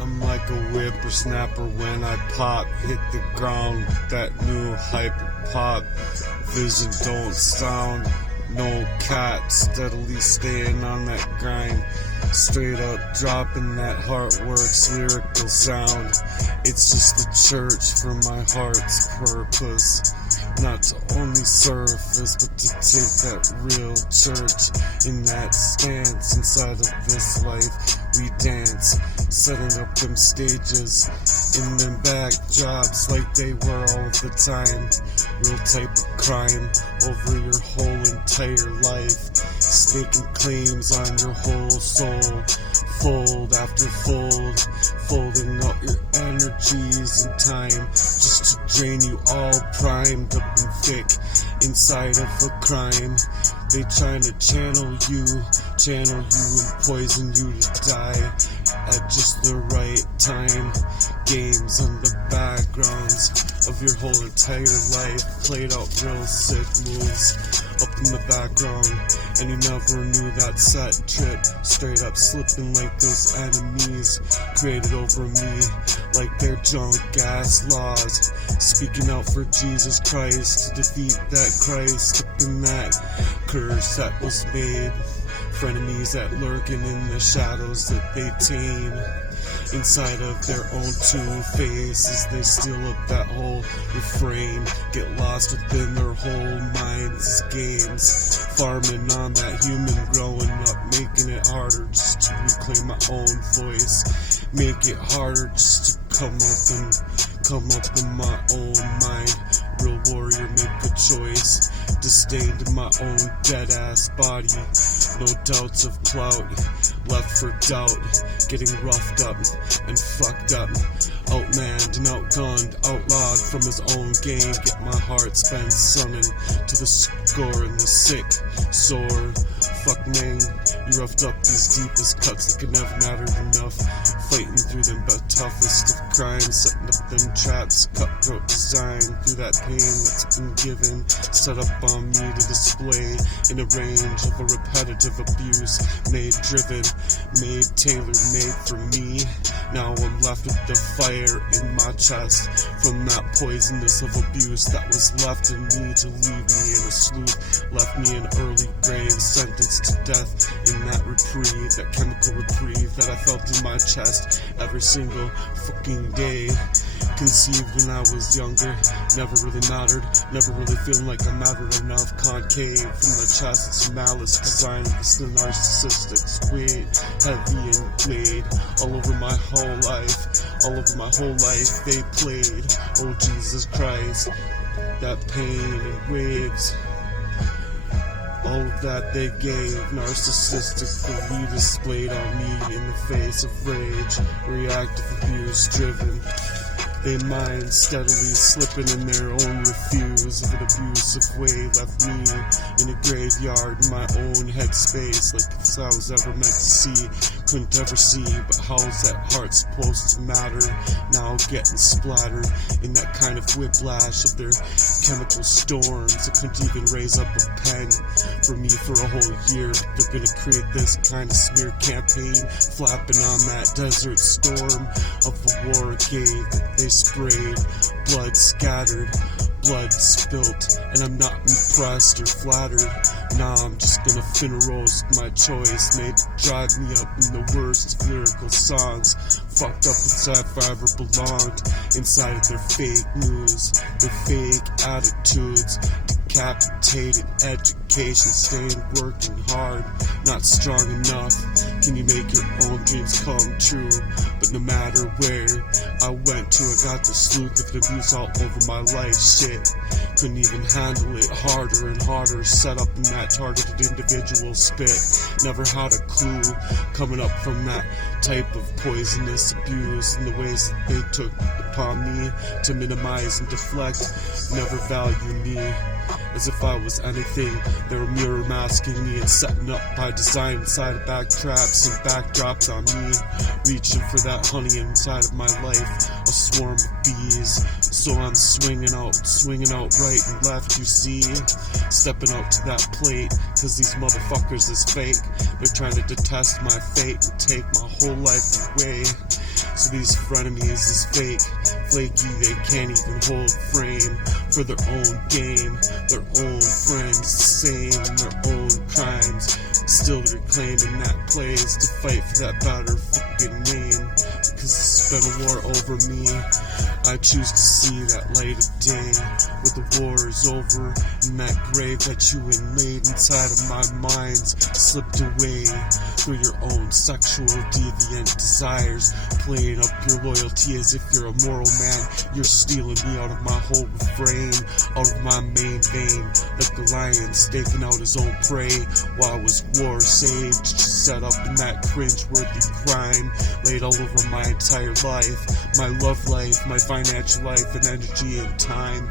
I'm like a whippersnapper when I pop, hit the ground with that new Hyperpop. Vision don't sound, no cat, steadily staying on that grind. Straight up dropping that Heartworks lyrical sound. It's just the church for my heart's purpose. Not to only surface, but to take that real church. In that stance, inside of this life, we dance. Setting up them stages, in them backdrops like they were all the time. Real type of crime, over your whole entire life. Staking claims on your whole soul. Fold after fold, folding out your energies and time, just to drain you all primed up and thick inside of a crime. They trying to channel you and poison you to die at just the right time. Games on the backgrounds of your whole entire life, played out real sick moves up in the background, and you never knew that set trip. Straight up slipping like those enemies created over me, like their junk ass laws. Speaking out for Jesus Christ to defeat that Christ up in that curse that was made. Frenemies that lurking in the shadows that they tame. Inside of their own two faces, they steal up that whole refrain, get lost within their whole minds' games, farming on that human growing up, making it harder just to reclaim my own voice, make it harder just to come up in my own mind. Real warrior, make a choice, disdain to my own dead ass body. No doubts of clout, left for doubt, getting roughed up and fucked up, outmanned and outgunned, outlawed from his own game. Get my heart spent sunning to the score and the sick, sore. Fuck man, you roughed up these deepest cuts that could never mattered enough. Fighting through them but toughest of crimes, setting up them traps, cutthroat design. Through that pain that's been given, set up on me to display in a range of a repetitive abuse. Made driven, made tailor-made for me. Now I'm left with the fire in my chest from that poisonous of abuse that was left in me to leave me in a slough. Left me in early grave, sentenced to death in that reprieve, that chemical reprieve that I felt in my chest every single fucking day. Conceived when I was younger, never really mattered, never really feeling like I mattered enough. Concave from the chest, it's malice, design of the narcissistic squid, heavy and played all over my whole life, all over my whole life they played. Oh Jesus Christ, that pain and waves, all of that they gave, narcissistically displayed on me in the face of rage, reactive abuse driven. They mind steadily slipping in their own refuse of an abusive way, left me in a graveyard in my own headspace, like if I was ever meant to see, couldn't ever see. But how's that heart supposed to matter? Now getting splattered in that kind of whiplash of their chemical storms. I couldn't even raise up a pen for me for a whole year. But they're gonna create this kind of smear campaign, flapping on that desert storm of a war gate that they sprayed, blood scattered, blood spilt, and I'm not impressed or flattered. Nah, I'm just gonna finna roast my choice, made to drive me up in the worst of lyrical songs. Fucked up inside forever belonged, inside of their fake news, their fake attitudes. Decapitated education, staying working hard, not strong enough. Can you make your own dreams come true? But no matter where I went to, I got the sleuth of abuse all over my life. Shit, couldn't even handle it, harder and harder. Set up in that targeted individual spit. Never had a clue coming up from that type of poisonous abuse and the ways that they took upon me to minimize and deflect, never value me. As if I was anything, they were mirror masking me and setting up by design inside of backtraps and backdrops on me, reaching for that honey inside of my life. A swarm of bees. So I'm swinging out right and left, you see. Stepping out to that plate, cause these motherfuckers is fake. They're trying to detest my fate and take my whole life away. So these frenemies is fake, flaky, they can't even hold frame for their own game, their own friends, the same, and their own crimes. Still they're claiming that place to fight for that better fucking name. Cause it's been a war over me. I choose to see that light of day, where the war is over, and that grave that you inlaid inside of my mind's slipped away through your own sexual deviant desires, playing up your loyalty as if you're a moral man. You're stealing me out of my whole refrain, out of my main vein, like the lion staking out his own prey, while I was war saved, just set up in that cringe-worthy crime, laid all over my entire life, my love life, my financial life and energy and time.